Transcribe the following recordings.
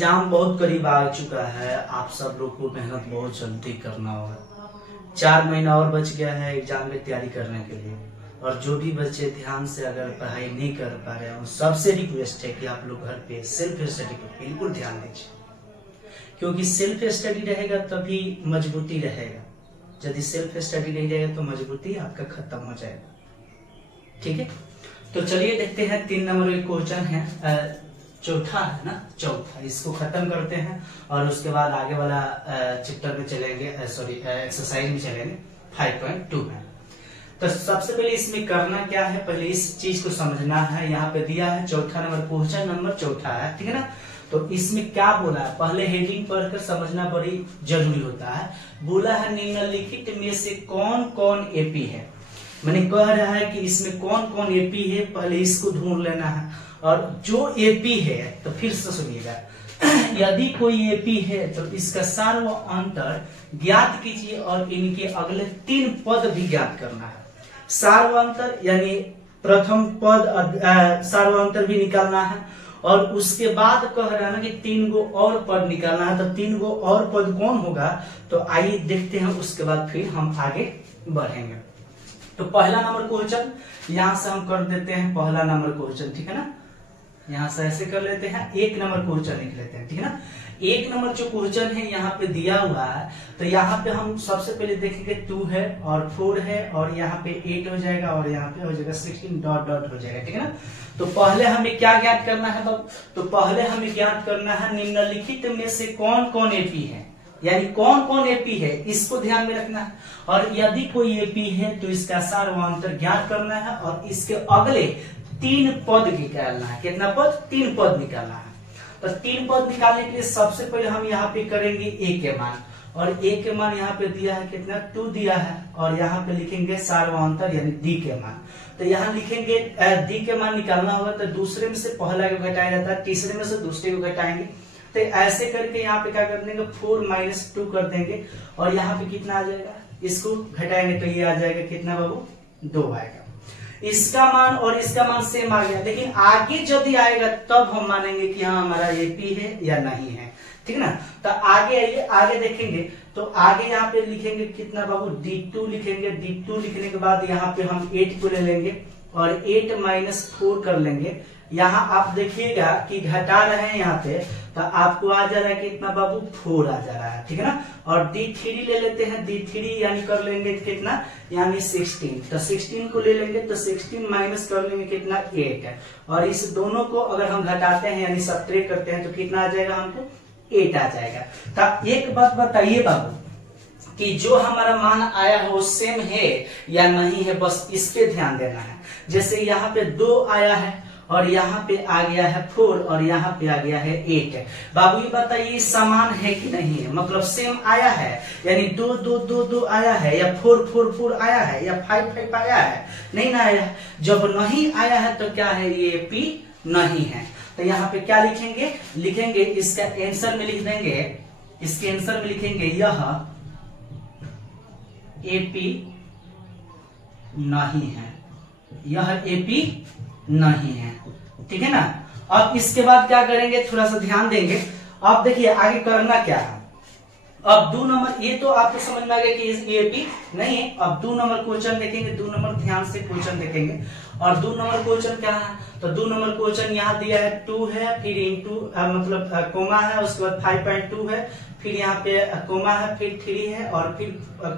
Exam बहुत करीब आ चुका है। आप सब लोग को मेहनत बहुत जल्दी करना होगा। 4 महीना और बच गया है एग्जाम की तैयारी करने के लिए। और जो भी बच्चे ध्यान से अगर पढ़ाई नहीं कर पा रहे हैं, सबसे रिक्वेस्ट है कि आप लोग घर पे सेल्फ स्टडी पर बिल्कुल ध्यान दीजिए, क्योंकि सेल्फ स्टडी रहेगा तभी मजबूती रहेगा। यदि सेल्फ स्टडी नहीं रहेगा तो मजबूती आपका खत्म हो जाएगा। ठीक है, तो चलिए देखते हैं 3 नंबर के क्वेश्चन है, चौथा है ना, चौथा इसको खत्म करते हैं और उसके बाद आगे वाला चैप्टर में चलेंगे, सॉरी एक्सरसाइज में चलेंगे 5.2 में। तो सबसे पहले इसमें करना क्या है, पहले इस चीज को समझना है। यहाँ पे दिया है चौथा नंबर, क्वेश्चन नंबर चौथा है, ठीक है ना। तो इसमें क्या बोला है, पहले हेडिंग पढ़कर समझना बड़ी जरूरी होता है। बोला है निम्नलिखित में से कौन कौन एपी है, मैंने कह रहा है कि इसमें कौन कौन एपी है, पहले इसको ढूंढ लेना है। और जो एपी है तो फिर से सुनिएगा, यदि कोई एपी है तो इसका सार व अंतर ज्ञात कीजिए और इनके अगले 3 पद भी ज्ञात करना है। सार व अंतर यानी प्रथम पद सार व अंतर भी निकालना है और उसके बाद कह रहा है ना कि 3 गो और पद निकालना है। तो 3 गो और पद कौन होगा, तो आइए देखते हैं, उसके बाद फिर हम आगे बढ़ेंगे। तो पहला नंबर क्वेश्चन यहां से हम कर देते हैं, पहला नंबर क्वेश्चन, ठीक है ना। यहां से ऐसे कर लेते हैं, 1 नंबर क्वेश्चन लिख लेते हैं, ठीक है ना। 1 नंबर जो क्वेश्चन है यहाँ पे दिया हुआ है, तो यहाँ पे हम सबसे पहले देखेंगे 2 है और 4 है और यहाँ पे 8 हो जाएगा और यहाँ पे हो जाएगा 16 डॉट डॉट हो जाएगा, ठीक है ना। तो पहले हमें क्या ज्ञात करना है बाबू, तो पहले हमें ज्ञात करना है निम्नलिखित में से कौन कौन एपी है, यानी कौन कौन एपी है, इसको ध्यान में रखना है। और यदि कोई एपी है तो इसका सार व अंतर ज्ञात करना है और इसके अगले 3 पद निकालना है। कितना पद, 3 पद निकालना है। तो 3 पद निकालने के लिए सबसे पहले हम यहाँ पे करेंगे ए के मान, और ए के मान यहाँ पे दिया है कितना, 2 दिया है और यहाँ पे लिखेंगे सार व अंतर यानी डी के मान। तो यहाँ लिखेंगे डी के मान निकालना होगा, तो दूसरे में से पहला को घटाया जाता है, तीसरे में से दूसरे को घटाएंगे। तो ऐसे करके यहाँ पे क्या कर देंगे, 4 - 2 कर देंगे और यहाँ पे कितना आ जाएगा, इसको घटाएंगे तो ये आ जाएगा कितना बाबू, 2 आएगा। इसका मान और इसका मान सेम आ गया, लेकिन आगे यदि आएगा तब हम मानेंगे कि हाँ हमारा एपी है या नहीं है, ठीक है ना। तो आगे आइए, आगे देखेंगे। तो आगे यहाँ पे लिखेंगे कितना बाबू, D2 लिखेंगे। D2 लिखने के बाद यहाँ पे हम 8 को ले लेंगे और 8 - 4 कर लेंगे। यहाँ आप देखिएगा कि घटा रहे हैं यहाँ पे, तो आपको आ जा रहा है कितना बाबू, 4 आ जा रहा है, ठीक है ना। और D3 ले लेते हैं, D3 यानी कर लेंगे कितना, यानी 16। तो 16 को ले लेंगे तो 16 माइनस कर लेंगे कितना, 8 है। और इस दोनों को अगर हम घटाते हैं यानी सब्ट्रैक्ट करते हैं तो कितना आ जाएगा, हमको 8 आ जाएगा। तो एक बात बताइए बाबू कि जो हमारा मान आया है वो सेम है या नहीं है, बस इस पे ध्यान देना है। जैसे यहाँ पे 2 आया है और यहाँ पे आ गया है 4 और यहाँ पे आ गया है 8 है। बाबू ये बताइए समान है कि नहीं है, मतलब सेम आया है, यानी 2 2 2 2 आया है या 4 4 4 आया है या 5 5 आया है, नहीं ना आया है। जब नहीं आया है तो क्या है, ये एपी नहीं है। तो यहाँ पे क्या लिखेंगे, लिखेंगे इसका आंसर में लिख देंगे, इसके आंसर में लिखेंगे यह एपी नहीं है, यह एपी नहीं है, ठीक है ना। अब इसके बाद क्या करेंगे, थोड़ा सा ध्यान देंगे। अब देखिए आगे करना क्या है। अब 2 नंबर, ये तो आपको समझ में आ गया कि एपी नहीं है। अब 2 नंबर क्वेश्चन देखेंगे, 2 नंबर ध्यान से क्वेश्चन देखेंगे। और 2 नंबर क्वेश्चन क्या है, तो 2 नंबर क्वेश्चन यहाँ दिया है 2 है, फिर इंटू मतलब कोमा है, उसके बाद 5.2 है, फिर यहाँ पे कोमा है, फिर 3 है और फिर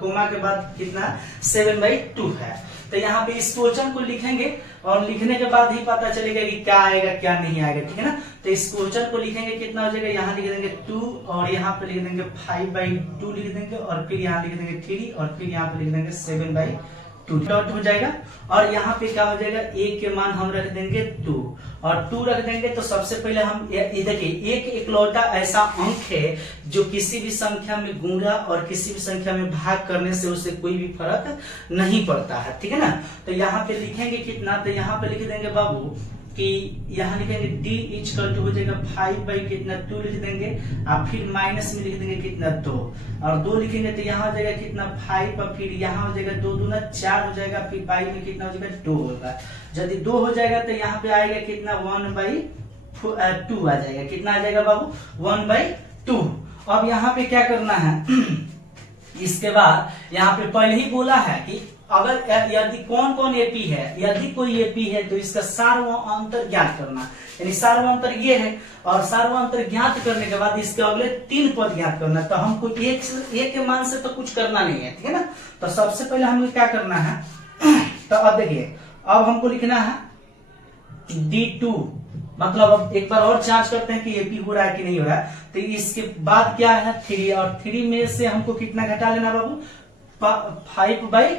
कोमा के बाद कितना 7/2 है। तो यहाँ पे इस क्वेश्चन को लिखेंगे और लिखने के बाद ही पता चलेगा कि क्या आएगा क्या नहीं आएगा, ठीक है ना। तो इस क्वेश्चन को लिखेंगे, कितना हो जाएगा, यहाँ लिख देंगे 2 और यहाँ पे लिख देंगे 5/2 लिख देंगे और फिर यहाँ लिख देंगे 3 और फिर यहाँ पे लिख देंगे 7/2 डॉट हो जाएगा। और यहाँ पे क्या हो जाएगा, a के मान हम रख देंगे 2 और 2 रख देंगे। तो सबसे पहले हम देखिए एक इकलौता ऐसा अंक है जो किसी भी संख्या में गुणा और किसी भी संख्या में भाग करने से उससे कोई भी फर्क नहीं पड़ता है, ठीक है ना। तो यहाँ पे लिखेंगे कितना, तो यहाँ पे लिख देंगे बाबू कि यहाँ लिखेंगे d इक्वल टू हो जाएगा 5/2 लिख देंगे और फिर माइनस में लिख देंगे कितना 2 और 2 लिखेंगे तो यहाँ हो जाएगा कितना 5 और फिर यहाँ हो जाएगा 2 दूना 4 हो जाएगा, फिर 5 में कितना हो जाएगा 2 होगा। यदि 2 हो जाएगा तो यहाँ पे आएगा कितना 1/4 2 आ जाएगा। कितना आ जाएगा बाबू? 1/2। अब यहाँ पे क्या करना है इसके बाद यहाँ पे पहले ही बोला है कि अगर यदि कौन कौन एपी है, यदि कोई एपी है तो इसका सार्वअंतर ज्ञात करना, यानी सार्वअंतर ये है और सार्वअंतर ज्ञात करने के बाद इसके अगले 3 पद ज्ञात करना। तो हमको एक के मान से तो कुछ करना नहीं है, ठीक है ना। तो सबसे पहले हमें क्या करना है तो अब देखिए, अब हमको लिखना है D2, मतलब अब एक बार और जांच करते हैं कि एपी हो रहा है कि नहीं हो रहा है। तो इसके बाद क्या है 3, और 3 में से हमको कितना घटा लेना बाबू? 5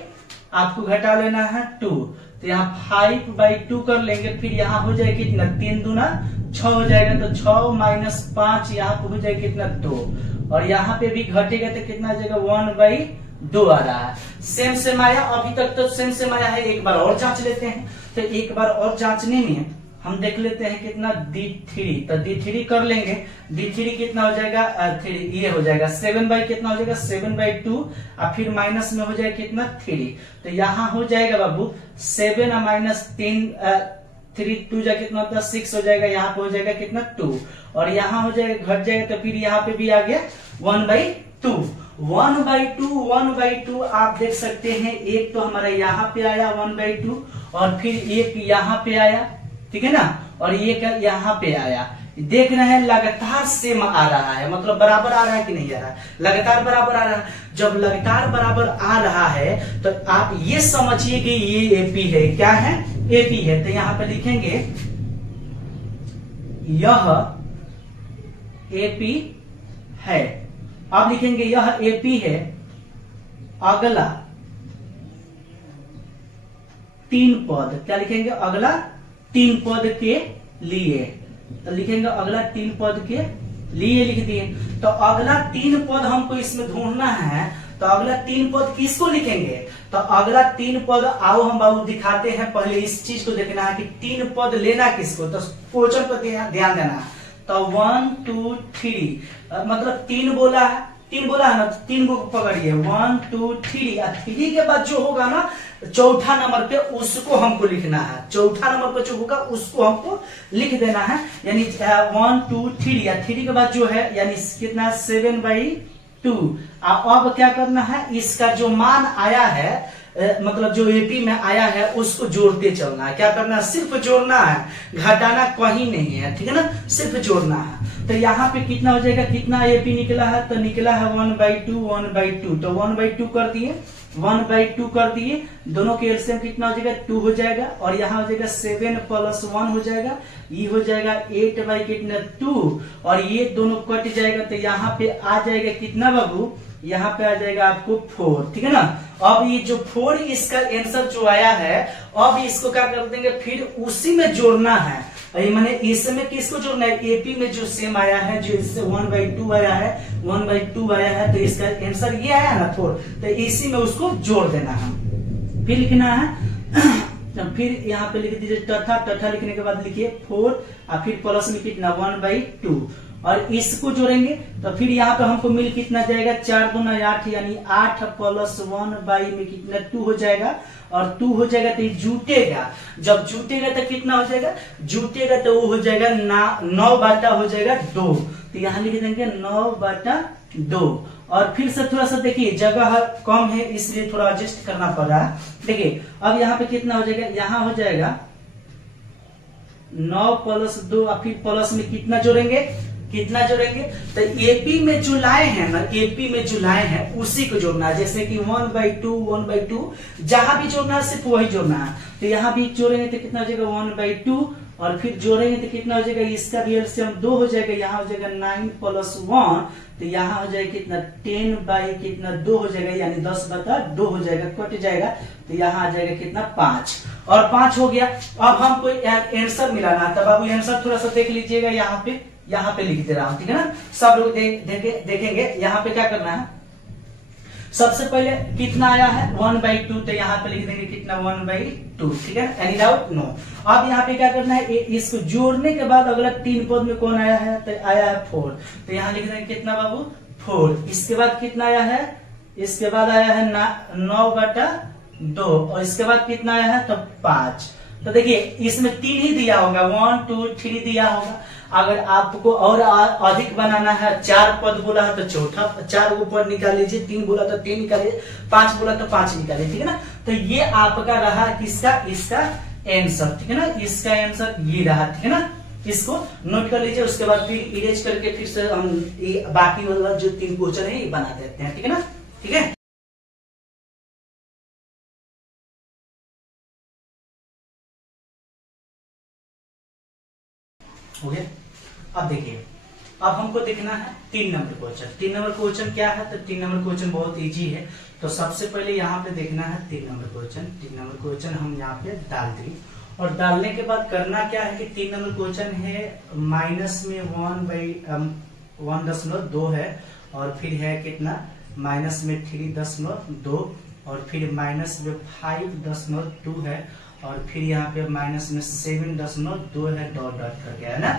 आपको घटा लेना है 2। तो यहाँ 5/2 कर लेंगे, फिर यहाँ हो जाएगा कितना? 3 दूना 6 हो जाएगा। तो 6 - 5 यहाँ पे हो जाएगा कितना? 2। और यहाँ पे भी घटेगा तो कितना आ जाएगा? 1/2 आ रहा है। सेम आया, अभी तक तो सेम आया है। एक बार और जांच लेते हैं। तो एक बार और जांचने में हम देख लेते हैं कितना? D3। तो D3 कर लेंगे। D3 कितना हो जाएगा? 3 ये हो जाएगा 7 कितना हो जाएगा? 7/2 और फिर माइनस में हो जाएगा कितना? 3। तो यहाँ हो जाएगा बाबू 7 - 3 3 2 जा कितना होता है? 6 हो जाएगा। यहाँ पे हो जाएगा कितना? 2। और यहाँ हो जाएगा घट जाएगा, तो फिर यहाँ पे भी आ गया 1/2। 1/2 आप देख सकते हैं। एक तो हमारा यहाँ पे आया 1/2 और फिर एक यहाँ पे आया, ठीक है ना, और ये क्या यहाँ पे आया। देख रहे हैं लगातार सेम आ रहा है, मतलब बराबर आ रहा है कि नहीं आ रहा है? लगातार बराबर आ रहा है। जब लगातार बराबर आ रहा है तो आप ये समझिए कि ये एपी है। क्या है? एपी है। तो यहाँ पे लिखेंगे यह एपी है। अब लिखेंगे यह एपी है अगला 3 पद। क्या लिखेंगे? अगला 3 पद के लिए। तो लिखेंगे अगला 3 पद के लिए लिख दिए। तो अगला 3 पद हमको इसमें ढूंढना है। तो अगला 3 पद किसको लिखेंगे? तो अगला 3 पद आओ हम बाबू दिखाते हैं। पहले इस चीज को देखना है कि 3 पद लेना किसको। तो क्वेश्चन पर ध्यान देना है। तो 1 2 3 मतलब 3 बोला है, 3 बोला है ना, 3 को पकड़िए 1 2 3 और 3 के बाद जो होगा ना चौथा नंबर पे उसको हमको लिखना है। चौथा नंबर पे जो होगा उसको हमको लिख देना है। यानी 1 2 3 या 3 के बाद जो है यानी कितना? 7/2। अब क्या करना है? इसका जो मान आया है मतलब जो एपी में आया है उसको जोड़ते चलना है। क्या करना है? सिर्फ जोड़ना है, घटाना कहीं नहीं है, ठीक है ना, सिर्फ जोड़ना है। तो यहाँ पे कितना हो जाएगा? कितना एपी निकला है? तो निकला है 1/2। तो 1/2 कर दिए, 1/2 कर दिए। दोनों के एलसीएम कितना हो जाएगा? 2 हो जाएगा। और यहाँ हो जाएगा 7 + 1 हो जाएगा। ये हो जाएगा 8/2 और ये दोनों कट जाएगा। तो यहाँ पे आ जाएगा कितना बाबू? यहाँ पे आ जाएगा आपको 4, ठीक है ना। अब ये जो 4 इसका आंसर जो आया है, अब इसको क्या कर देंगे? फिर उसी में जोड़ना है। मैंने इसमें किसको जोड़ना है? एपी में जो सेम आया है, जो इससे 1/2 आया है, 1/2 आया है, तो इसका आंसर ये आया ना 4। तो इसी में उसको जोड़ देना है। फिर लिखना है फिर यहाँ पे लिख दीजिए तथा लिखने के बाद लिखिए 4 और फिर प्लस में कितना? 1/2 और इसको जोड़ेंगे तो फिर यहाँ पे हमको मिल कितना जाएगा? 4 दूना 8 यानी 8 + 1 में कितना? 2 हो जाएगा। और 2 हो जाएगा तो ये जुटेगा। जब जुटेगा तो कितना हो जाएगा? जुटेगा तो वो हो जाएगा 9 हो जाएगा 2। तो यहाँ लिख देंगे 9/2। और फिर से थोड़ा सा देखिए जगह कम है इसलिए थोड़ा एडजस्ट करना पड़ रहा है। देखिए अब यहाँ पे कितना हो जाएगा? यहाँ हो जाएगा 9 + 2 और फिर प्लस में कितना जोड़ेंगे? कितना जोड़ेंगे? तो एपी में जो लाए हैं ना, एपी में जो लाए हैं उसी को जोड़ना है। जैसे कि 1/2 जहां भी जोड़ना है सिर्फ वही जोड़ना है। तो यहाँ भी जोड़ेंगे तो कितना हो जाएगा? 1/2 और फिर जोड़ेंगे तो कितना हो जाएगा? इसका भी एलसीएम 2 हो जाएगा। यहाँ हो जाएगा 9 + 1 तो यहाँ हो जाएगा कितना? 10/2 हो जाएगा यानी 10/2 हो जाएगा, कट जाएगा। तो यहाँ आ जाएगा कितना? 5 और 5 हो गया। अब हमको आंसर मिलाना है। तब बाबू आंसर थोड़ा सा देख लीजिएगा। यहाँ पे लिख दे रहा हूं, ठीक है ना। सब लोग देखेंगे। यहाँ पे क्या करना है? सबसे पहले कितना आया है? 1/2। तो यहाँ पे लिख देंगे कितना? 1/2, ठीक है। Any doubt? नो। अब यहाँ पे क्या करना है? इसको जोड़ने के बाद अगला 3 पद में कौन आया है? तो आया है 4। तो यहाँ लिख देंगे कितना बाबू? 4। इसके बाद कितना आया है? इसके बाद आया है 9/2 और इसके बाद कितना आया है? तो 5। तो देखिए इसमें 3 ही दिया होगा, 1 2 3 दिया होगा। अगर आपको और अधिक बनाना है, 4 पद बोला है तो चौथा 4 पद निकाल लीजिए, 3 बोला तो 3 निकालिए, 5 बोला तो 5 निकालिए, ठीक है ना। तो ये आपका रहा किसका, इसका आंसर, ठीक है ना, इसका आंसर ये रहा, ठीक है ना। इसको नोट कर लीजिए, उसके बाद फिर इरेज करके फिर से हम बाकी वाला जो 3 क्वेश्चन है ये बना देते हैं, ठीक है ना, ठीक है। हो गया। अब देखिए, अब हमको देखना है 3 नंबर क्वेश्चन। 3 नंबर क्वेश्चन क्या है, तो 3 नंबर क्वेश्चन बहुत इजी है। तो सबसे पहले यहाँ पे देखना है 3 नंबर क्वेश्चन। 3 नंबर क्वेश्चन हम यहाँ पे डाल दें, और डालने के बाद करना क्या है कि 3 नंबर क्वेश्चन है माइनस में 1.2 है, और फिर है कितना माइनस में 3.2, और फिर माइनस में 5.2 है, और फिर यहाँ पे माइनस में 7.2 है, डॉट डॉट करके, है ना,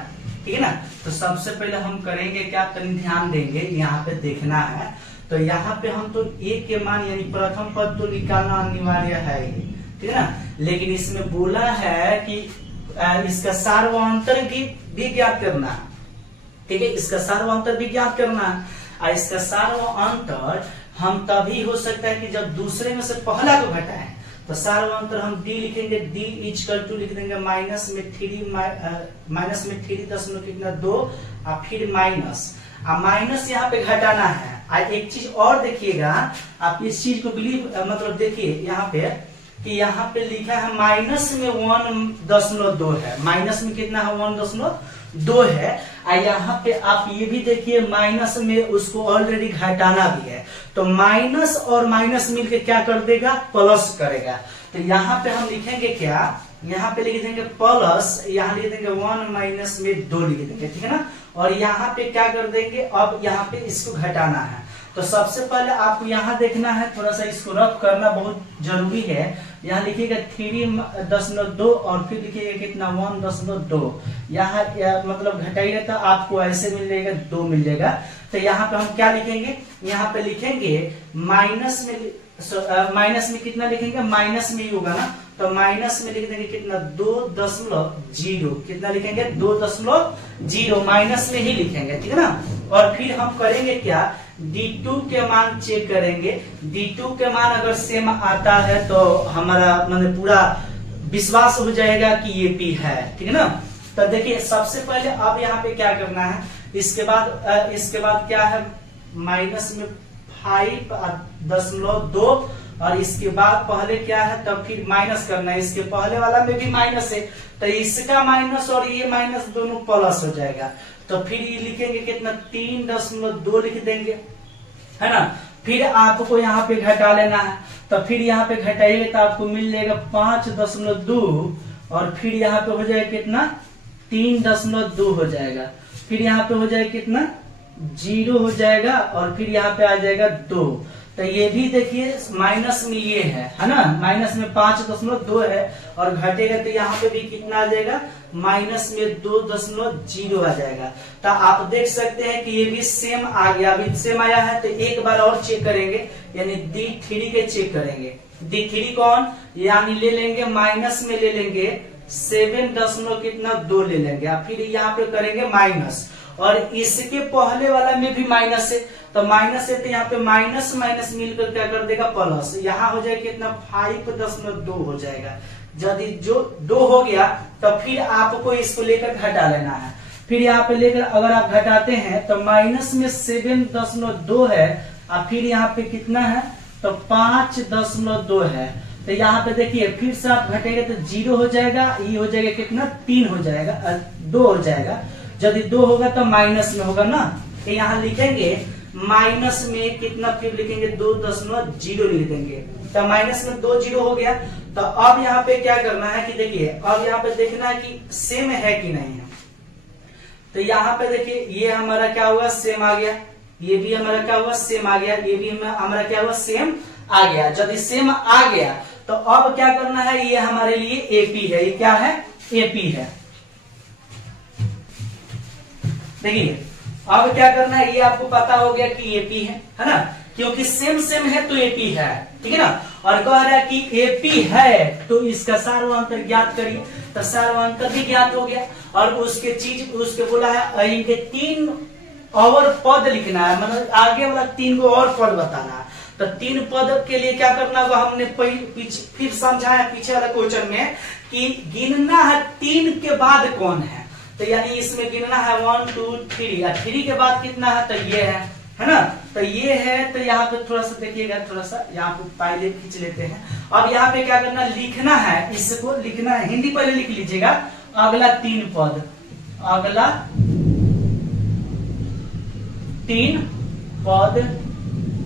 ठीक है ना। तो सबसे पहले हम करेंगे क्या, तनी ध्यान देंगे, यहाँ पे देखना है। तो यहाँ पे हम तो a के मान यानी प्रथम पद तो निकालना अनिवार्य है ही, ठीक है ना। लेकिन इसमें बोला है कि इसका सार्वंतर भी ज्ञात करना है, ठीक है, इसका सार्वंतर भी ज्ञात करना है। और इसका सार्वंतर हम तभी हो सकता है कि जब दूसरे में से पहला को घटाएं। तो सार्वंतर हम d लिखेंगे, d इक्वल टू लिख देंगे माइनस में 3.2 और फिर माइनस यहाँ पे घटाना है। एक चीज और देखिएगा, आप इस चीज को बिलीव मतलब देखिए यहाँ पे कि यहाँ पे लिखा है माइनस में 1.2 है, माइनस में कितना है 1.2 है। और यहाँ पे आप ये भी देखिए माइनस में उसको ऑलरेडी घटाना भी है, तो माइनस और माइनस मिलके क्या कर देगा, प्लस करेगा। तो यहाँ पे हम लिखेंगे क्या, यहाँ पे लिख देंगे प्लस, यहाँ लिख देंगे 1 माइनस में 2 लिख देंगे, ठीक है ना। और यहाँ पे क्या कर देंगे, अब यहाँ पे इसको घटाना है। तो सबसे पहले आपको यहाँ देखना है, थोड़ा सा इसको रफ करना बहुत जरूरी है। यहाँ लिखिएगा 3.2 और फिर लिखिएगा कितना 1.2, यहाँ मतलब घटाइएगा तो आपको ऐसे मिल जाएगा 2 मिल जाएगा। तो यहाँ पे हम क्या लिखेंगे, यहाँ पे लिखेंगे माइनस में कितना लिखेंगे, माइनस में ही होगा ना, तो माइनस में लिख देंगे कितना 2.0, कितना लिखेंगे 2.0, माइनस में ही लिखेंगे, ठीक है ना। और फिर हम करेंगे क्या, D2 के मान चेक करेंगे। D2 के मान अगर सेम आता है तो हमारा मतलब पूरा विश्वास हो जाएगा कि ये P है, ठीक है ना। तो देखिए सबसे पहले अब यहाँ पे क्या करना है, इसके बाद क्या है माइनस में 5.2, और इसके बाद पहले क्या है, तब फिर माइनस करना है। इसके पहले वाला में भी माइनस है, तो इसका माइनस और ये माइनस दोनों प्लस हो जाएगा। तो फिर ये लिखेंगे कितना 3.2 लिख देंगे, है ना। फिर आपको यहाँ पे घटा लेना है, तो फिर यहाँ पे घटाइएगा तो आपको मिल जाएगा 5.2, और फिर यहाँ पे हो जाएगा कितना 3.2 हो जाएगा। फिर यहाँ पे हो जाएगा कितना 0 हो जाएगा, और फिर यहाँ पे आ जाएगा 2। तो ये भी देखिए माइनस में ये है ना, माइनस में 5.2 है, और घटेगा तो यहाँ पे भी कितना आ जाएगा, माइनस में 2.0 आ जाएगा। तो आप देख सकते हैं कि ये भी सेम आ गया, अभी सेम आया है। तो एक बार और चेक करेंगे, यानी D3 के चेक करेंगे। D3 कौन, यानी ले लेंगे माइनस में ले लेंगे 7.2 ले लेंगे, फिर यहाँ पे करेंगे माइनस, और इसके पहले वाला में भी माइनस है, तो माइनस है तो यहाँ पे माइनस माइनस मिलकर क्या कर देगा प्लस, यहाँ हो जाएगा कितना 5.2 हो जाएगा। यदि जो 2 हो गया तो फिर आपको इसको लेकर घटा लेना है। फिर यहाँ पे लेकर अगर आप घटाते हैं तो माइनस में 7.2 है, और फिर यहाँ पे कितना है तो 5.2 है। तो यहाँ पे देखिए फिर से आप घटेंगे तो 0 हो जाएगा, ये हो जाएगा कितना 3 हो जाएगा, 2 हो जाएगा। यदि 2 होगा तो माइनस में होगा ना, तो यहाँ लिखेंगे माइनस में कितना, फिर लिखेंगे 2.0 लिख देंगे। तो माइनस में 2 0 हो गया। तो अब यहाँ पे क्या करना है कि देखिए अब यहाँ पे देखना है कि सेम है कि नहीं है। तो यहाँ पे देखिए ये हमारा क्या हुआ, सेम आ गया, ये भी हमारा क्या हुआ, सेम आ गया, ये भी हमारा क्या हुआ, सेम आ गया। यदि सेम आ गया तो अब क्या करना है, ये हमारे लिए AP है, ये क्या है AP है। देखिए अब क्या करना है, ये आपको पता हो गया कि AP है ना। क्योंकि सेम सेम है तो एपी है, ठीक है ना। और कह रहा है कि एपी है तो इसका सार्वंतर ज्ञात करिए, तो सार्वंतर भी ज्ञात हो गया। और उसके बोला है इनके 3 और पद लिखना है, मतलब आगे वाला 3 को और पद बताना है। तो 3 पद के लिए क्या करना होगा, हमने फिर समझाया पीछे वाला क्वेश्चन में कि गिनना है 3 के बाद कौन है। तो यानी इसमें गिनना है 1 2 3, और 3 के बाद कितना है, तो ये है ना। तो ये है, तो यहाँ पे थोड़ा सा देखिएगा, थोड़ा सा यहाँ पे पहले खींच लेते हैं। अब यहाँ पे क्या करना, लिखना है, इसको लिखना है, हिंदी पहले लिख लीजिएगा। अगला 3 पद, अगला 3 पद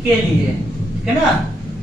के लिए, ठीक है ना।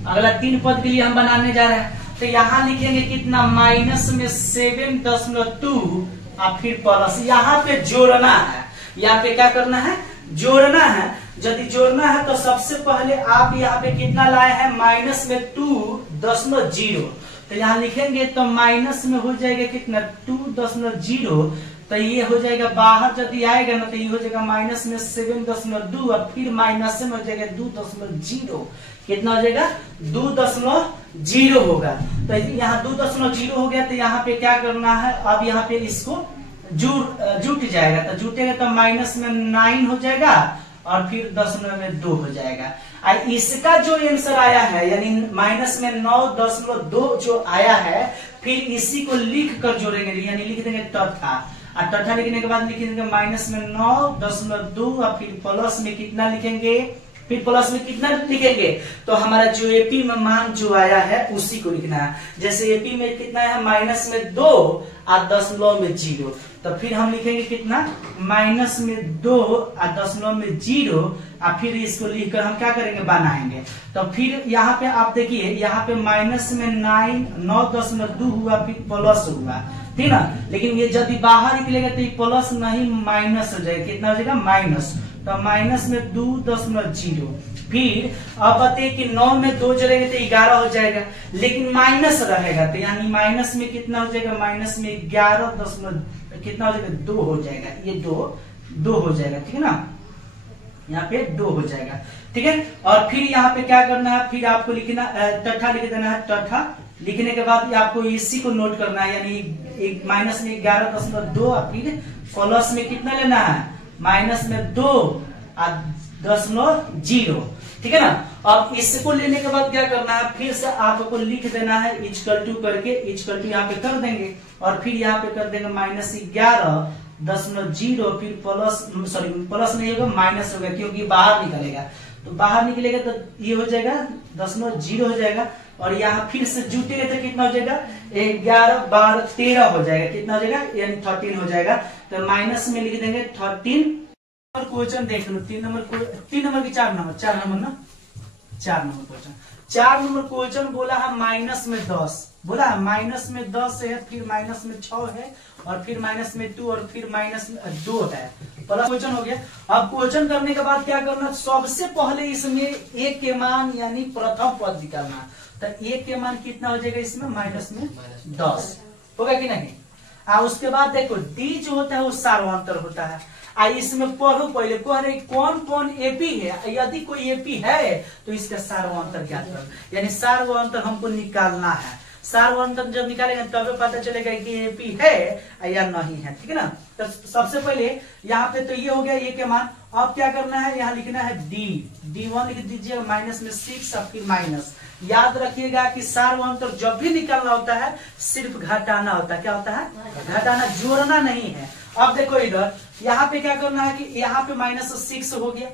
अगला 3 पद के लिए हम बनाने जा रहे हैं। तो यहाँ लिखेंगे कितना, माइनस में 7.2 और फिर प्लस, यहाँ पे जोड़ना है। यहाँ पे क्या करना है, जोड़ना है। यदि जोड़ना है तो सबसे पहले आप यहाँ पे कितना लाए हैं, माइनस में 2.0। तो यहाँ लिखेंगे तो माइनस में हो जाएगा कितना, 2.0। तो ये हो जाएगा, बाहर यदि आएगा ना तो ये हो जाएगा माइनस में 7.2 और फिर माइनस में हो जाएगा 2.0। कितना हो जाएगा, 2.0 होगा। तो यहाँ 2.0 हो गया। तो यहाँ पे क्या करना है, अब यहाँ पे इसको जुट जाएगा। तो जुटेगा तो माइनस में 9 हो जाएगा और फिर 10.2 हो जाएगा। और इसका जो आंसर आया है, यानी माइनस में 9.2 जो आया है, फिर इसी को लिख कर जोड़ेंगे, यानी लिख देंगे तथा। और तथा लिखने के बाद लिखेंगे माइनस में 9.2 और फिर प्लस में कितना लिखेंगे, फिर प्लस में कितना लिखेंगे, तो हमारा जो एपी में मान जो आया है उसी को लिखना है। जैसे एपी में कितना है, माइनस में 2 और 0.0। तो फिर हम लिखेंगे कितना, माइनस में 2 और 0.0 और फिर इसको लिखकर हम क्या करेंगे, बनाएंगे। तो फिर यहाँ पे आप देखिए, यहाँ पे माइनस में 9.2 हुआ, फिर प्लस हुआ, ठीक ना। लेकिन ये यदि बाहर निकलेगा तो ये प्लस नहीं माइनस हो जाएगा। कितना हो जाएगा, माइनस। तो माइनस में 2.0। फिर अब बताइए कि 9 में 2 जोड़ेंगे तो 11 हो जाएगा, लेकिन माइनस रहेगा। तो यानी माइनस में कितना हो जाएगा, माइनस में 11 कितना हो जाएगा, 2 हो जाएगा। ये 2 हो जाएगा, ठीक है ना। यहाँ पे 2 हो जाएगा, ठीक है। और फिर यहाँ पे क्या करना है, फिर आपको लिखना, तथा लिख देना है। तथा लिखने के बाद आपको इसी को नोट करना है, यानी माइनस में 11.2 और फिर प्लस में कितना लेना है, माइनस में 2 और 0.0, ठीक है ना। अब इसको लेने के बाद क्या करना है, फिर से आपको लिख देना है इक्वल टू करके, इक्वल टू यहाँ पे कर देंगे और फिर यहाँ पे कर देंगे माइनस 11.0, फिर प्लस नहीं होगा, माइनस होगा, क्योंकि बाहर निकलेगा। तो बाहर निकलेगा तो ये हो जाएगा 0.0 हो जाएगा। और यहाँ फिर से जुटेगा तो कितना हो जाएगा, 11 12 13 हो जाएगा। कितना हो जाएगा, यानी 13 हो जाएगा। तो माइनस में लिख देंगे 13। क्वेश्चन देख लो, 3 नंबर की 4 नंबर ना, 4 नंबर क्वेश्चन। 4 नंबर क्वेश्चन बोला है माइनस में 10, बोला है माइनस में 10 है, फिर माइनस में 6 है और फिर माइनस में 2 और फिर माइनस में 2 है। प्लस क्वेश्चन हो गया। अब क्वेश्चन करने के बाद क्या करना, सबसे पहले इसमें एक के मान यानी प्रथम पद निकालना। तो एक के मान कितना हो जाएगा, इसमें माइनस में 10 होगा कि नहीं। उसके बाद देखो डी जो होता है वो सार्वंतर होता है। इसमें पढ़ो पहले, कह रहे कौन कौन एपी है, यदि कोई एपी है तो इसका सार्वंतर ज्ञात करो, यानी सार्वंतर हमको निकालना है। सार्वंतर जब निकालेंगे तब पता चलेगा कि एपी है या नहीं है, ठीक है ना। तो सबसे पहले यहाँ पे तो ये हो गया ए के मान। अब क्या करना है, यहाँ लिखना है D1 लिख दीजिए, माइनस में 6 और फिर माइनस। याद रखिएगा कि सार्वंतर जब भी निकालना होता है सिर्फ घटाना होता है। क्या होता है, घटाना, जोड़ना नहीं है। अब देखो इधर यहाँ पे क्या करना है कि यहाँ पे माइनस 6 हो गया,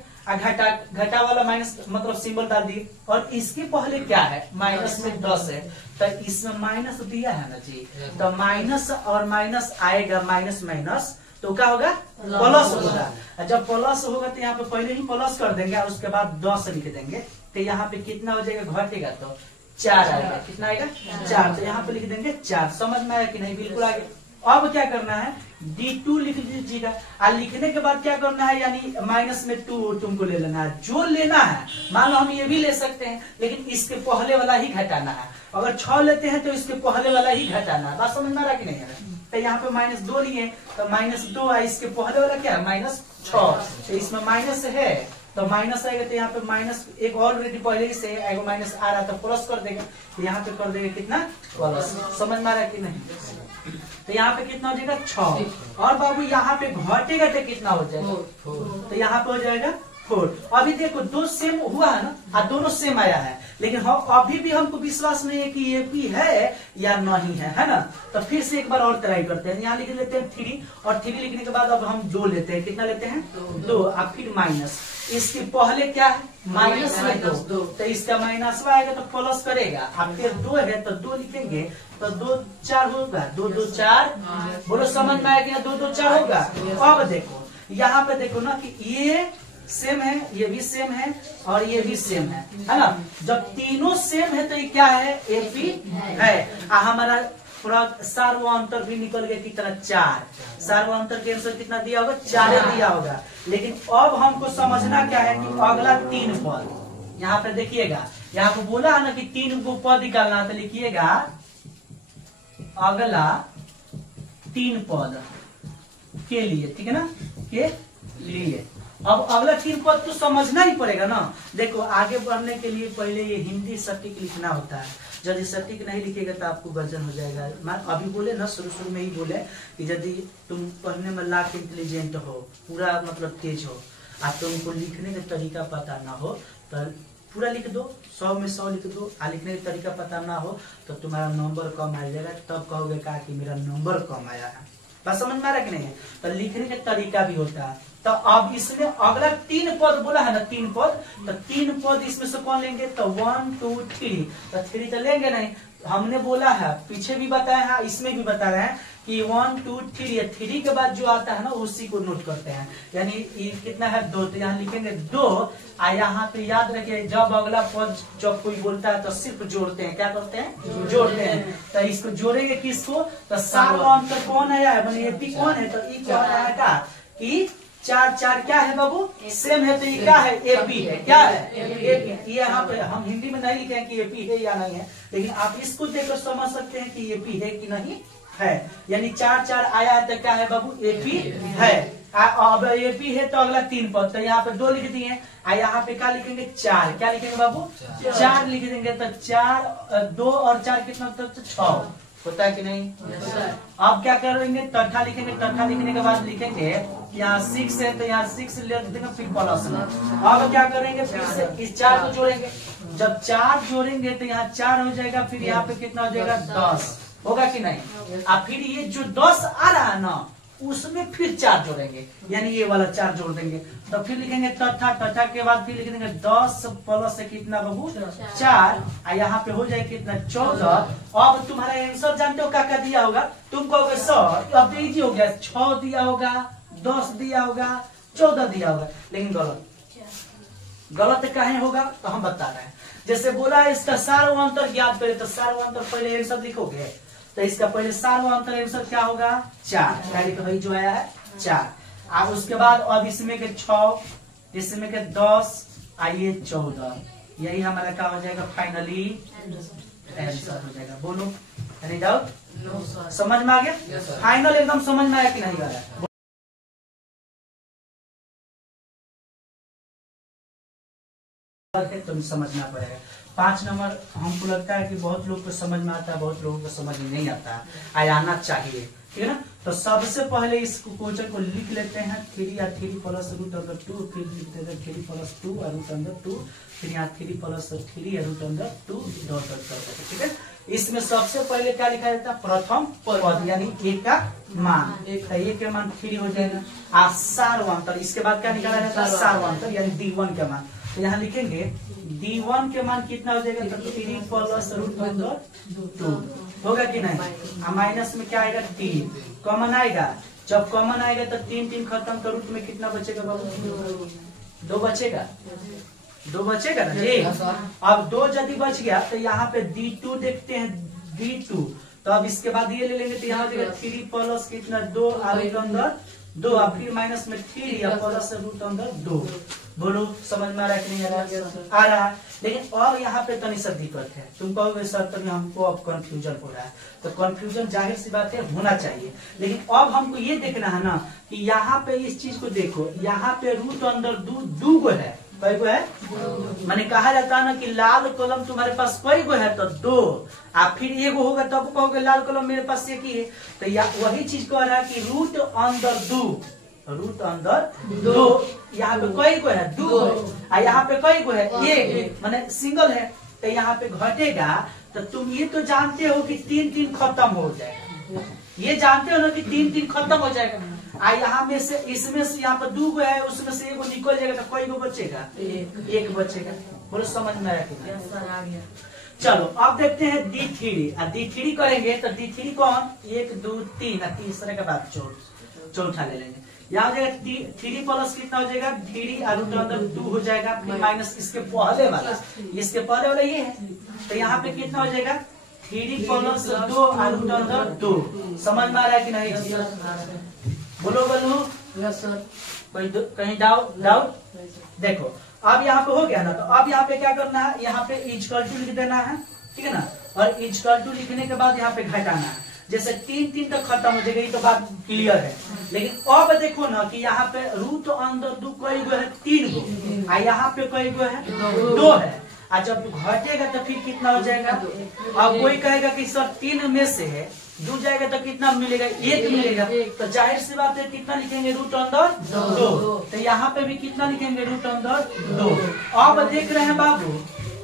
घटा वाला माइनस मतलब सिंबल डाल दिए। और इसके पहले क्या है, माइनस में 10 है, तो इसमें माइनस दिया है ना जी। तो माइनस और माइनस आएगा, माइनस माइनस तो क्या होगा, प्लस होगा। जब प्लस होगा तो यहाँ पे पहले ही प्लस कर देंगे और उसके बाद 10 लिख देंगे। तो यहाँ पे कितना हो जाएगा, घटेगा तो 4 आएगा। कितना आएगा, 4। तो यहाँ पे लिख देंगे 4। समझ में आया कि नहीं, बिल्कुल आगे। अब क्या करना है, D2 लिख दीजिएगा। और लिखने के बाद क्या करना है, यानी माइनस में 2 तुमको ले लेना है, जो लेना है। मान लो हम ये भी ले सकते हैं, लेकिन इसके पहले वाला ही घटाना है। अगर 6 लेते हैं तो इसके पहले वाला ही घटाना है। बात समझ में आ रहा कि नहीं है। तो यहाँ पे माइनस 2 लिए तो माइनस 2, इसके पहले वाला क्या है, माइनस 6। तो इसमें माइनस है तो माइनस आएगा तो यहाँ पे माइनस एक ऑलरेडी पहले ही से एगो माइनस आ रहा तो प्लस कर देगा, तो यहाँ पे कर देगा कितना प्लस। समझ में आ रहा है कि नहीं? तो यहाँ पे कितना हो जाएगा 6। और बाबू यहाँ पे घटेगा तो कितना हो जाएगा 4। तो यहाँ पे हो जाएगा 4। अभी देखो दो सेम हुआ है ना, दोनों सेम आया है, लेकिन अभी भी हमको विश्वास नहीं है कि ये भी है या नहीं है ना। तो फिर से एक बार और ट्राई करते हैं। यहाँ लिख लेते हैं 3 और 3 लिखने के बाद अब हम 2 लेते हैं। कितना लेते हैं 2 और फिर माइनस। इसके पहले क्या है माइनस में 2, तो इसका माइनस आएगा तो प्लस करेगा। अब फिर 2 है तो 2 लिखेंगे तो 2 4 होगा, 2 2 4। बोलो समझ में आएगा 2 2 4 होगा। अब देखो यहाँ पे देखो ना कि ये सेम है, ये भी सेम है और ये भी सेम है ना। जब तीनों सेम है तो ये क्या है एपी है। हमारा पूरा सार्वंतर भी निकल गया कितना 4। सार्वंतर के आंसर कितना दिया होगा 4 दिया होगा। लेकिन अब हमको समझना क्या है कि अगला 3 पद यहाँ पे देखिएगा, यहाँ पे बोला है ना कि 3 को पद निकालना, तो लिखिएगा अगला 3 पद के लिए, ठीक है ना, के लिए। अब अगला 3 पद तो समझना ही पड़ेगा ना। देखो आगे बढ़ने के लिए पहले ये हिंदी सटीक लिखना होता है। यदि सटीक नहीं लिखेगा तो आपको गर्जन हो जाएगा। मैं अभी बोले ना शुरू में ही बोले कि यदि तुम पढ़ने में लाख इंटेलिजेंट हो, पूरा मतलब तेज हो, और तुमको लिखने का तरीका पता ना हो तो पूरा लिख दो, 100 में 100 लिख दो। लिखने का तरीका पता ना हो तो तुम्हारा नंबर कम आ जाएगा, तब कहोगे कहा कि मेरा नंबर कम आया है। बस समझ में आ रहा कि नहीं है? तो लिखने का तरीका भी होता है। तो अब इसमें अगला 3 पद बोला है ना, 3 पद, तो 3 पद इसमें से कौन लेंगे? तो 1 2 3। तो 3 तो लेंगे नहीं, हमने बोला है, पीछे भी बताया है, इसमें भी बता रहे हैं कि 1 2 3। 3 के बाद जो आता है ना उसी को नोट करते हैं। यानी कितना है 2, तो यहाँ लिखेंगे 2। यहाँ पे याद रखिए जब अगला पद जब कोई बोलता है तो सिर्फ जोड़ते हैं। क्या करते हैं? जोड़ते हैं। तो इसको जोड़ेंगे किसको? तो सार्वंतर कौन आया है, मतलब एपी कौन है? तो ई कौन आया का कि 4 4 क्या है बाबू सेम है, तो ये क्या है एपी है। क्या है एपी। यहाँ पे हम हिंदी में नहीं लिखे हैं कि एपी है या नहीं है, लेकिन आप इसको देखकर समझ सकते हैं कि एपी है कि नहीं है। यानी 4 4 आया है तो क्या है बाबू एपी है। अब एपी है तो अगला 3 पद, तो यहाँ पे 2 लिख दिए। यहाँ पे क्या लिखेंगे 4। क्या लिखेंगे बाबू 4 लिख देंगे। तो 4 2 और 4 कितना होता है? 6 होता है कि नहीं? अब क्या करेंगे? तथा लिखेंगे। तथा लिखने के बाद लिखेंगे यहाँ 6 है तो यहाँ 6 लिख देंगे, फिर प्लस में। अब क्या करेंगे? फिर से इस 4 को जोड़ेंगे। जब 4 जोड़ेंगे तो यहाँ 4 हो जाएगा, फिर यहाँ पे कितना हो जाएगा 10 होगा कि नहीं? अब फिर ये जो 10 आ रहा है ना उसमें फिर 4 जोड़ेंगे, यानी ये वाला 4 जोड़ देंगे। तो फिर लिखेंगे तथा। तथा के बाद फिर लिख देंगे 10 प्लस से कितना बाबू 4। यहाँ पे हो जाए कितना 14। अब तुम्हारा आंसर जानते हो क्या क्या दिया होगा? तुम कहोगे सर अब तो इजी हो गया, 6 दिया होगा, 10 दिया होगा, 14 दिया होगा, लेकिन गलत। गलत काहे होगा तो हम बता रहे हैं। जैसे बोला इसका सार्वंतर ज्ञात करे, तो सार्वंतर पहले आंसर लिखोगे, तो इसका पहले सार्वंतर आंसर क्या होगा 4। भाई जो आया है 4। अब उसके बाद अब इसमें के 6, इसमें के 10, आइए 14। यही हमारा क्या हो जाएगा फाइनली आंसर हो जाएगा। बोलो एनी डाउट? समझ में आ गया? फाइनल एकदम समझ में आया कि नहीं आया? तो समझना पड़ेगा। 5 नंबर हमको लगता है कि बहुत लोग को समझ में आता है, बहुत लोगों को समझ में नहीं आता है, आना चाहिए, ठीक है ना। तो सबसे पहले इस क्वेश्चन को लिख लेते हैं 3 या 3 प्लस रूट अंडर 2, फिर लिख देते हैं 3 प्लस 2 और रूट अंडर 2, फिर यहाँ 3 प्लस 3 या रूट अंडर 2 डॉट कर देते, ठीक है। इसमें सबसे पहले क्या लिखा जाता है? प्रथम पद यानी ए का मान। ए के मान 3 हो जाएगा। सार्वंतर इसके बाद क्या निकाला जाता है? सार्वंतर यानी D1 का मान। तो यहाँ लिखेंगे D1 के मान कितना हो जाएगा? तो 3 प्लस रूट अंडर 2 होगा कि नहीं? माइनस में क्या आएगा 3 कॉमन आएगा। जब कॉमन आएगा तो 3 3 खत्म, तो रूट में कितना बचेगा बाबू? 2 बचेगा। 2 बचेगा ना जी। अब 2 यदि बच गया तो यहाँ पे D2 देखते हैं D2। तो अब इसके बाद ये ले लेंगे तो यहाँ 3 प्लस कितना 2 रूट अंदर 2, अब फिर माइनस में 3 या प्लस रूट अंदर 2। बोलो समझ में आ रहा है कि नहीं आ रहा है? लेकिन अब यहाँ पे तनी सा दिक्कत है। तुम कहोगे सर तभी हमको अब कंफ्यूजन हो रहा है, तो कंफ्यूजन जाहिर सी बात है होना चाहिए। लेकिन अब हमको ये देखना है ना कि यहाँ पे इस चीज को देखो, यहाँ पे रूट अंदर 2 गो है कई गो है? माने कहा जाता है ना कि लाल कलम तुम्हारे पास कई गो है तो 2, और फिर एगो होगा तब कहोगे लाल कलम मेरे पास एक ही है। तो या वही चीज कह रहा है कि रूट अंदर 2, रूट अंदर 2, यहाँ पे कई गो है? 2 और यहाँ पे कई गो है? 1, माने सिंगल है। तो यहाँ पे घटेगा तो तुम ये तो जानते हो कि 3-3 खत्म हो जाएगा, ये जानते हो ना कि 3-3 खत्म हो जाएगा। यहाँ में से इसमें से यहाँ पर 2 गो है, उसमें से एगो निकल जाएगा तो कई गो बचेगा? 1 बचेगा। बोलो समझ में आया कि? चलो अब देखते हैं D3। D3 करेंगे तो D3 कौन? 1 2 3 और तीसरे के बाद चौथा ले लेंगे। यहाँ हो जाएगा 3 प्लस कितना हो जाएगा? 3 और रूट अंदर 2 हो जाएगा, फिर माइनस इसके पहले वाला ये है। तो यहाँ पे कितना हो जाएगा? 3 प्लस 2 और रूट अंदर 2। समझ में आ रहा है कि नहीं? बोलो बोलो। कहीं डाउट? देखो अब यहाँ पे हो गया ना, तो अब यहाँ पे क्या करना है? यहाँ पे इक्वल टू लिख देना है, ठीक है ना। और इक्वल टू लिखने के बाद यहाँ पे घटाना है। जैसे 3-3 तक खत्म हो जाएगा, ये तो बात क्लियर है। लेकिन अब देखो ना कि यहाँ पे रूट अंदर 2 कई गो है? 3 गो, और यहाँ पे कई गो है? 2 है। और जब घटेगा तो फिर कितना हो जाएगा? अब कोई कहेगा कि सर 3 में से है 2 जाएगा तो कितना मिलेगा? 1 मिलेगा। तो जाहिर सी बात है कितना लिखेंगे? रूट अंदर 2। तो यहाँ पे भी कितना लिखेंगे? रूट अंदर 2। अब देख रहे हैं बाबू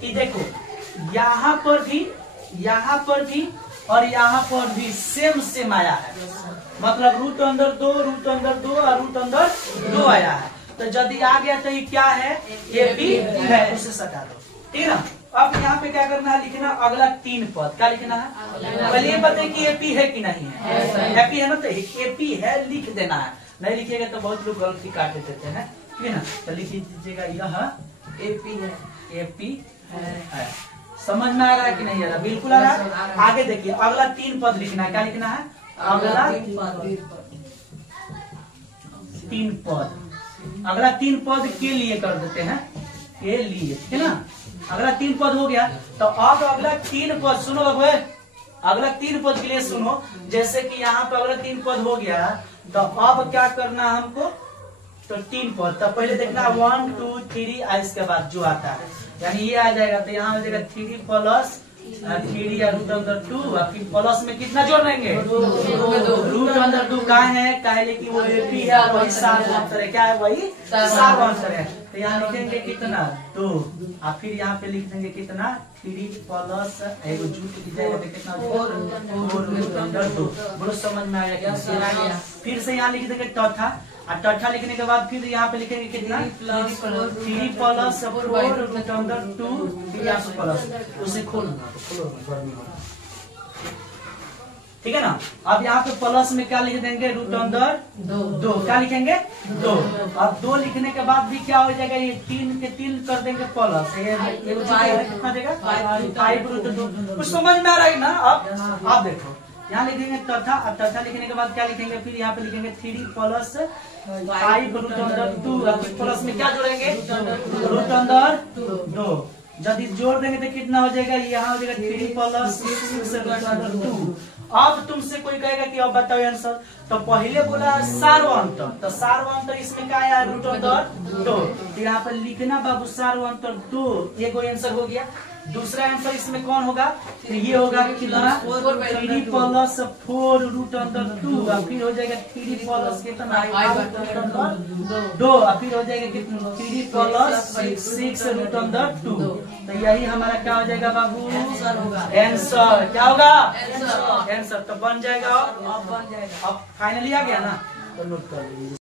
कि देखो यहाँ पर भी और यहाँ पर भी सेम आया है, मतलब रूट अंदर 2 और रूट अंदर 2 आया है। तो यदि आ गया तो ये क्या है? AP है, उसे सटा दो, ठीक है ना। अब यहाँ पे क्या करना है? लिखना अगला 3 पद। क्या लिखना है? पहले ये बताइए कि AP है कि नहीं है? AP है ना, तो AP है लिख देना है। नहीं लिखिएगा तो बहुत लोग गलती काट देते हैं, ठीक है ना। तो लिख दीजिएगा यह AP है, AP है। समझ में आ रहा है कि नहीं आ रहा? बिल्कुल आ रहा है। आगे देखिए अगला 3 पद लिखना है। क्या लिखना है? अगला 3 पद। अगला 3 पद के लिए कर देते हैं, के लिए, ठीक है ना। अगला 3 पद हो गया तो अब अगला 3 पद सुनो बाबू, अगला 3 पद के लिए सुनो। जैसे कि यहाँ पे अगला 3 पद हो गया तो अब क्या करना है हमको? तो 3 पद तो पहले देखना 1 2 3 और इसके बाद जो आता है यानी ये आ जाएगा। तो यहाँ हो जाएगा 3 प्लस 3 या रूट अंदर 2 और फिर प्लस में कितना जोड़ लेंगे? रूट अंदर 2। काहे लेकिन वो AP है, वही सार आंसर है। क्या है? वही सार आंसर है। तो यहाँ लिखेंगे कितना? 2 और फिर यहाँ पे लिख देंगे कितना? 3 प्लस एगो जूट की जाएगा तो कितना? 4 रूट अंदर 2। बोलो समझ में आया? फिर से यहाँ लिख देंगे चौथा, और चौथा लिखने के बाद फिर यहाँ पे लिखेंगे कितना? 3 प्लस 4 रूट अंदर 2 प्लस, उसे खोलना, ठीक है ना। अब यहाँ पे प्लस में क्या लिख देंगे? रूट अंदर 2। क्या लिखेंगे? 2। अब 2 लिखने के बाद भी क्या हो जाएगा? ये 3 के 3 कर देंगे प्लस, कितना देगा? 5 रूट 2। कुछ समझ में आ रहा है ना? अब देखो यहाँ लिखेंगे तथा लिखने के बाद क्या लिखेंगे? फिर यहाँ पे लिखेंगे 3 प्लस 5 रूट अंदर 2 प्लस में क्या जोड़ेंगे? रूट अंदर 2। यदि जोड़ देंगे तो कितना हो जाएगा? यहाँ हो जाएगा 3 प्लस 6 रूट अंदर 2। अब तुमसे कोई कहेगा कि अब बताओ आंसर, तो पहले बोला सार्वंतर, तो सार्वंतर इसमें क्या आया? रूट अंदर 2। तो यहाँ पर लिखना बाबू सार्वंतर 2, ये कोई आंसर हो गया। दूसरा आंसर इसमें कौन होगा? ये होगा कितना? 3 प्लस 4 रूट अंदर 2 और फिर हो जाएगा 3 प्लस कितना? 2 और फिर हो जाएगा कितना? 3 प्लस 6 रूट अंदर 2। तो यही हमारा क्या हो जाएगा बाबू? आंसर। क्या होगा? आंसर। तो बन जाएगा। अब फाइनली आ गया ना, तो नोट कर लीजिए।